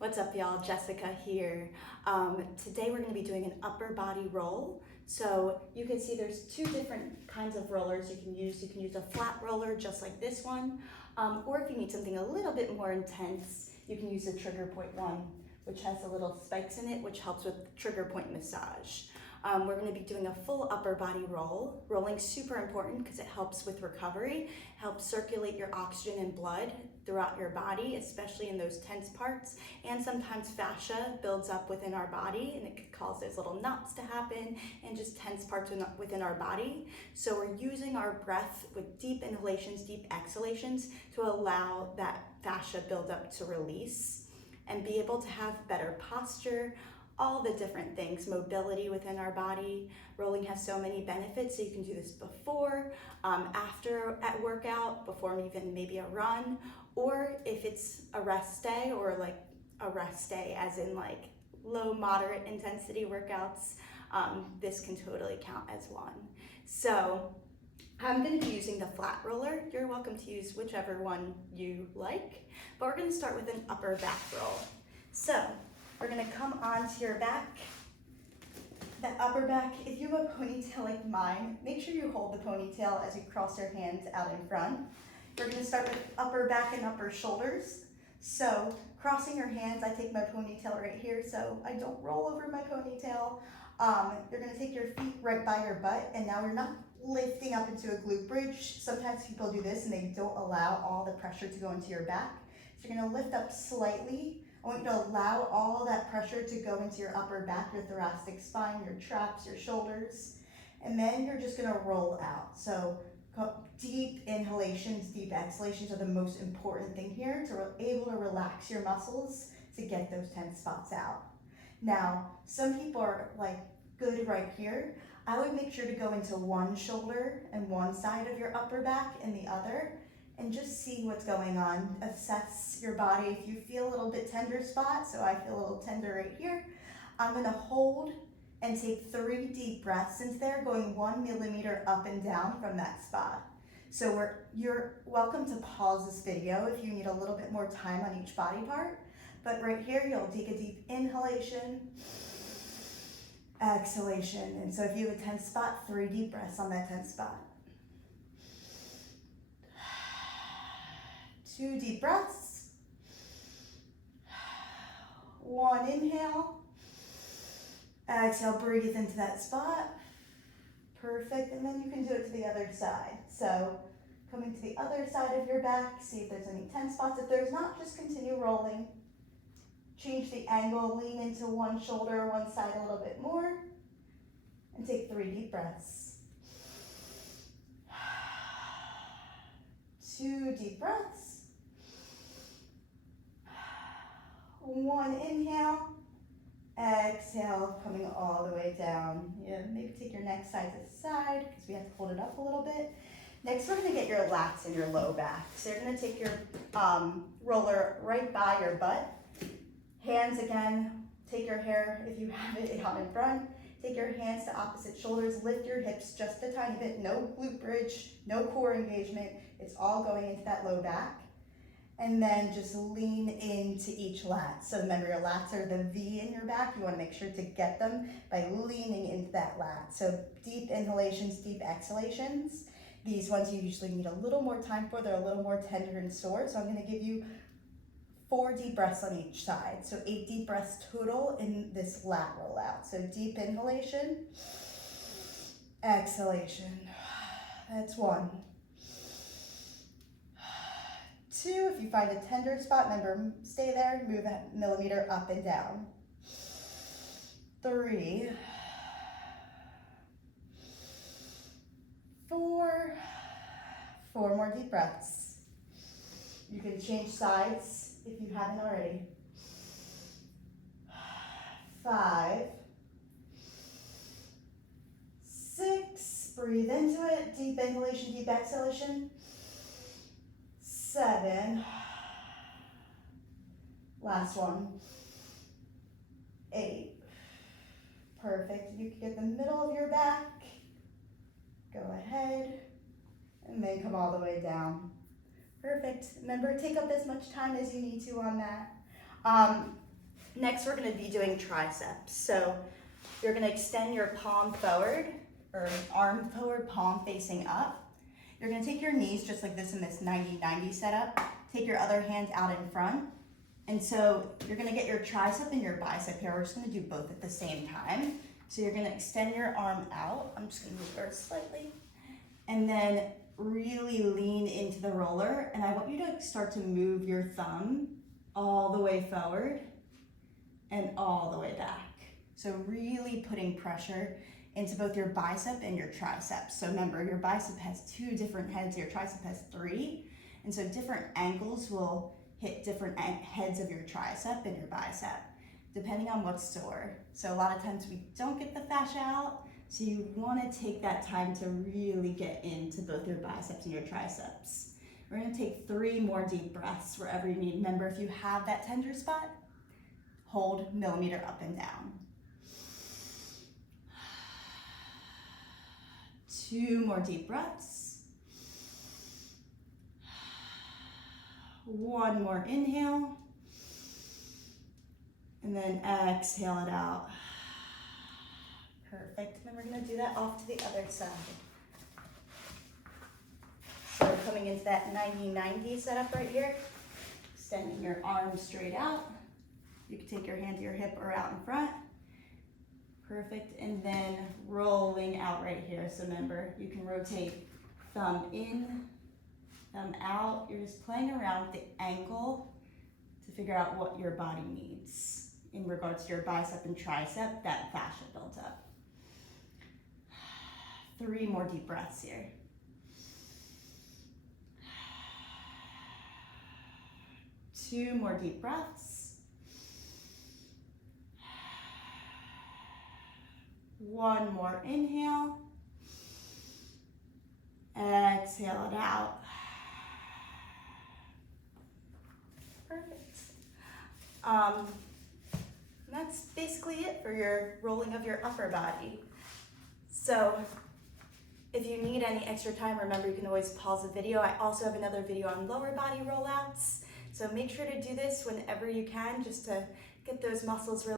What's up, y'all? Jessica here. Today we're going to be doing an upper body roll. So you can see there's two different kinds of rollers you can use. You can use a flat roller just like this one, or if you need something a little bit more intense, you can use a trigger point one, which has the little spikes in it, which helps with trigger point massage. We're going to be doing a full upper body roll. Rolling's super important because it helps with recovery, helps circulate your oxygen and blood throughout your body, especially in those tense parts. And sometimes fascia builds up within our body and it could cause those little knots to happen and just tense parts within our body. So we're using our breath with deep inhalations, deep exhalations to allow that fascia buildup to release and be able to have better posture, all the different things, mobility within our body. Rolling has so many benefits, so you can do this before, after at workout, before even maybe a run, or if it's a rest day, or like a rest day as in like low, moderate intensity workouts, this can totally count as one. So I'm going to be using the flat roller. You're welcome to use whichever one you like, but we're going to start with an upper back roll. So we're going to come onto your back. That upper back, if you have a ponytail like mine, make sure you hold the ponytail as you cross your hands out in front. We're going to start with upper back and upper shoulders. So crossing your hands, I take my ponytail right here so I don't roll over my ponytail. You're going to take your feet right by your butt, and now you're not lifting up into a glute bridge. Sometimes people do this and they don't allow all the pressure to go into your back. So you're going to lift up slightly. I want you to allow all that pressure to go into your upper back, your thoracic spine, your traps, your shoulders, and then you're just going to roll out. So deep inhalations, deep exhalations are the most important thing here to able to relax your muscles to get those tense spots out. Now, some people are like good right here. I would make sure to go into one shoulder and one side of your upper back and the other, and just see what's going on. Assess your body. If you feel a little bit tender spot, so I feel a little tender right here, I'm gonna hold and take 3 deep breaths into there, going 1 millimeter up and down from that spot. So you're welcome to pause this video if you need a little bit more time on each body part, but right here, you'll take a deep inhalation, exhalation, and so if you have a tense spot, 3 deep breaths on that tense spot. 2 deep breaths. 1 inhale. Exhale, breathe into that spot. Perfect, and then you can do it to the other side. So coming to the other side of your back, see if there's any tense spots. If there's not, just continue rolling. Change the angle, lean into one shoulder, one side a little bit more, and take 3 deep breaths. 2 deep breaths. 1 inhale, exhale, coming all the way down. Yeah, maybe take your next side to the side because we have to hold it up a little bit. Next, we're gonna get your lats and your low back. So you're gonna take your roller right by your butt. Hands again, take your hair, if you have it out in front, take your hands to opposite shoulders, lift your hips just a tiny bit, no glute bridge, no core engagement. It's all going into that low back. And then just lean into each lat. So remember, your lats are the V in your back. You want to make sure to get them by leaning into that lat. So deep inhalations, deep exhalations. These ones you usually need a little more time for. They're a little more tender and sore. So I'm going to give you 4 deep breaths on each side. So 8 deep breaths total in this lat rollout. So deep inhalation, exhalation. That's 1. 2, if you find a tender spot, remember, stay there, move a millimeter up and down. 3, 4, 4 more deep breaths. You can change sides if you haven't already. 5, 6, breathe into it, deep inhalation, deep exhalation. 7, last one, 8, perfect. You can get the middle of your back, go ahead, and then come all the way down. Perfect. Remember, take up as much time as you need to on that. Next, we're gonna be doing triceps. So you're gonna extend your palm forward, or arm forward, palm facing up. You're gonna take your knees just like this in this 90-90 setup. Take your other hand out in front. And so you're gonna get your tricep and your bicep here. We're just gonna do both at the same time. So you're gonna extend your arm out. I'm just gonna move yours slightly. And then really lean into the roller. And I want you to start to move your thumb all the way forward and all the way back. So really putting pressure into both your bicep and your triceps. So remember, your bicep has 2 different heads, your tricep has 3. And so different angles will hit different heads of your tricep and your bicep, depending on what's sore. So a lot of times we don't get the fascia out, so you want to take that time to really get into both your biceps and your triceps. We're going to take 3 more deep breaths wherever you need. Remember, if you have that tender spot, hold millimeter up and down. 2 more deep breaths. 1 more inhale. And then exhale it out. Perfect. Then we're going to do that off to the other side. So we're coming into that 90-90 setup right here. Extending your arms straight out. You can take your hand to your hip or out in front. Perfect. And then rolling out right here. So remember, you can rotate thumb in, thumb out. You're just playing around with the angle to figure out what your body needs in regards to your bicep and tricep, that fascia built up. 3 more deep breaths here. 2 more deep breaths. 1 more inhale. Exhale it out. Perfect. That's basically it for your rolling of your upper body. So if you need any extra time, remember you can always pause the video. I also have another video on lower body rollouts. So make sure to do this whenever you can, just to get those muscles relaxed.